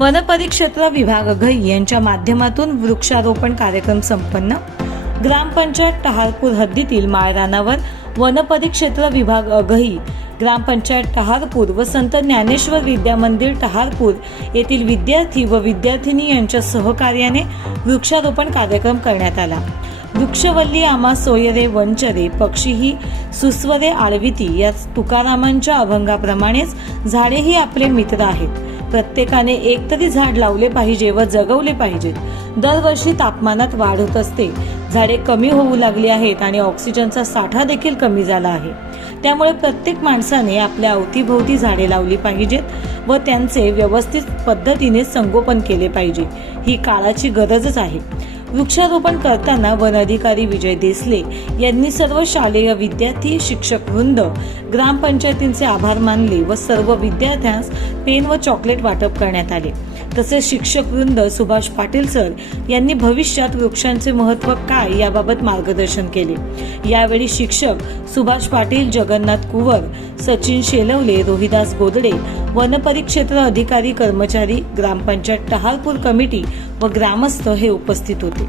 वनपरिक्षेत्र विभाग घई यांच्या माध्यमातून वृक्षारोपण कार्यक्रम संपन्न. ग्रामपंचायत टहारपूर हद्दीतील माळरानावर वनपरिक्षेत्र विभाग अघई ग्रामपंचायत टहारपूर व संत ज्ञानेश्वर विद्या मंदिर टहारपूर येथील विद्यार्थी व विद्यार्थिनी यांच्या सहकार्याने वृक्षारोपण कार्यक्रम करण्यात आला. वृक्षवल्ली आमा सोयरे वंचरे पक्षी ही सुस्वरे आळविती या तुकारामांच्या अभंगाप्रमाणेच झाडेही आपले मित्र आहेत. प्रत्येकाने एक तरी झाड लावले पाहिजे व जगवले पाहिजेत दरवर्षी तापमानात वाढ होत असते. झाडे कमी होऊ लागली आहेत आणि ऑक्सिजनचा साठा देखील कमी झाला आहे. त्यामुळे प्रत्येक माणसाने आपल्या अवतीभोवती झाडे लावली पाहिजेत व त्यांचे व्यवस्थित पद्धतीने संगोपन केले पाहिजे. ही काळाची गरजच आहे. वृक्षारोपण करताना वन अधिकारी विजय देसले यांनी सर्व शालेय विद्यार्थी शिक्षक वृंद ग्रामपंचायतींचे आभार मानले व सर्व विद्यार्थ्यांस पेन व चॉकलेट वाटप करण्यात आले. तसेच शिक्षक वृंद सुभाष पाटील सर यांनी भविष्यात वृक्षांचे महत्त्व काय याबाबत मार्गदर्शन केले. यावेळी शिक्षक सुभाष पाटील जगन्नाथ कुवर सचिन शेलवले रोहिदास गोदडे वनपरिक्षेत्र अधिकारी कर्मचारी ग्रामपंचायत टहारपूर कमिटी व ग्रामस्थ हे उपस्थित होते.